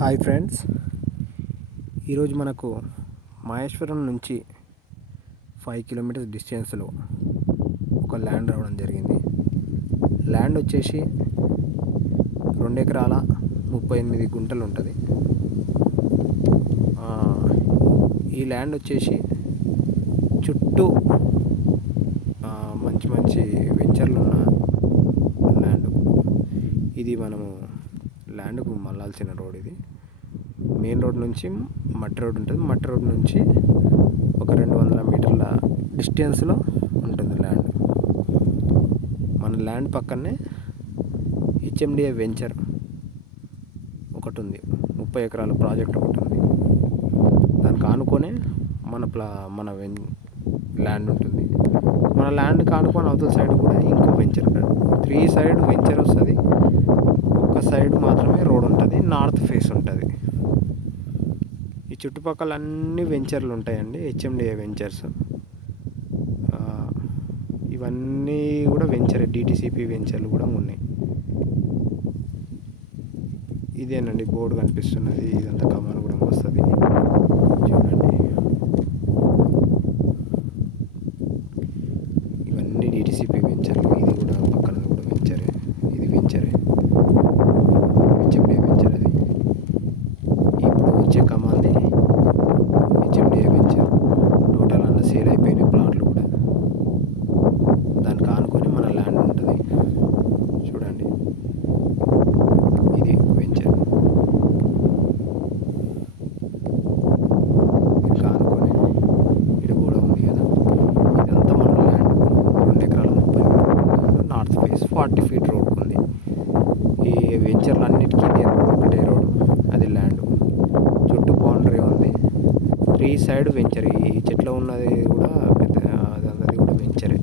Hi friends, ఈరోజు మనకు మహేశ్వరం నుంచి 5 కిలోమీటర్స్ డిస్టెన్స్లో ఒక ల్యాండ్ రావడం జరిగింది. ల్యాండ్ వచ్చేసి 2 ఎకరాల 38 గుంటలు ఉంటుంది. ఈ ల్యాండ్ వచ్చేసి చుట్టూ మంచి మంచి వెంచర్లు ఉన్న ల్యాండ్. ఇది మనము ల్యాండ్కు మళ్ళాల్సిన రోడ్. ఇది మెయిన్ రోడ్ నుంచి మట్టి రోడ్ ఉంటుంది. మట్టి రోడ్ నుంచి ఒక 200 మీటర్ల డిస్టెన్స్లో ఉంటుంది ల్యాండ్. మన ల్యాండ్ పక్కనే హెచ్ఎండిఏ వెంచర్ ఒకటి ఉంది. 30 ఎకరాల ప్రాజెక్ట్ ఒకటి ఉంది. దానికి ఆనుకొనే మన ల్యాండ్ ఉంటుంది. మన ల్యాండ్కి ఆనుకొని అవతల సైడ్ కూడా ఇంకో వెంచర్ ఉంటుంది. 3 సైడ్ వెంచర్ వస్తుంది. ఒక సైడ్ మాత్రమే రోడ్ ఉంటుంది. నార్త్ ఫేస్ ఉంటుంది. ఈ చుట్టుపక్కల అన్ని వెంచర్లు ఉంటాయండి, హెచ్ఎండిఏ వెంచర్స్. ఇవన్నీ కూడా వెంచర్, డిటిసిపి వెంచర్లు కూడా ఉన్నాయి. ఇదేనండి బోర్డు కనిపిస్తున్నది. ఇదంతా కమాన్ కూడా వస్తుంది, చూడండి. ఇవన్నీ డిటిసిపి వెంచర్లు. ఇది కూడా పక్కన కూడా వెంచరే. ఇది వెంచరే, హెచ్ఎండిఏ వెంచర్. అది ఇప్పుడు వచ్చే కమాంది హెచ్ఎండిఏ వెంచర్. టోటల్ అన్న సేల్ అయిపోయినాయి ప్లాట్లు కూడా. దానికి ఆనుకొని మన ల్యాండ్ ఉంటుంది, చూడండి. ఇది వెంచర్. ఇంకా ఆనుకొని ఇది కూడా ఉంది కదా. ఇదంతా మన ల్యాండ్. 2 ఎకరాల 30 నార్త్ ఫేస్ 40 ఫీట్ రోడ్ ఉంది. ఈ వెంచర్లు అన్నిటికీ ఇదే రోడ్, ఒకటే రోడ్. అది ల్యాండ్. చుట్టూ బౌండరీ ఉంది. 3 సైడ్ వెంచర్. ఈ చెట్లో ఉన్నది కూడా పెద్ద, అదన్నది కూడా వెంచరే.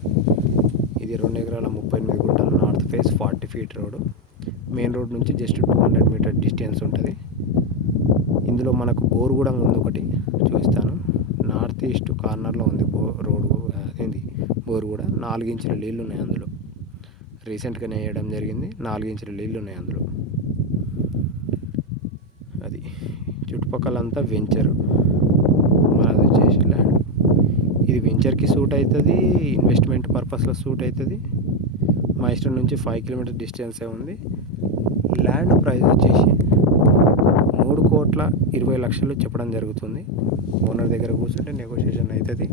ఇది 2 ఎకరాల 38 గుంటలు, north face 40 feet road. Main road నుంచి జస్ట్ 200 మీటర్ డిస్టెన్స్ ఉంటుంది. ఇందులో మనకు బోర్ కూడా ఉంది, ఒకటి చూపిస్తాను. నార్త్ ఈస్ట్ కార్నర్లో ఉంది రోడ్. అదేంది బోర్ కూడా. 4 ఇంచుల నీళ్ళు ఉన్నాయి అందులో. రీసెంట్గానే వేయడం జరిగింది. 4 ఇంచుల నీళ్ళు ఉన్నాయి అందులో. అది చుట్టుపక్కలంతా వెంచరు. మనది వచ్చేసి ల్యాండ్. ఇది వెంచర్కి సూట్ అవుతుంది, ఇన్వెస్ట్మెంట్ పర్పస్లో సూట్ అవుతుంది. మహేశ్వరం నుంచి 5 కిలోమీటర్ డిస్టెన్సే ఉంది. ల్యాండ్ ప్రైస్ వచ్చేసి 3,20,00,000 చెప్పడం జరుగుతుంది. ఓనర్ దగ్గర కూర్చుంటే నెగోషియేషన్ అవుతుంది.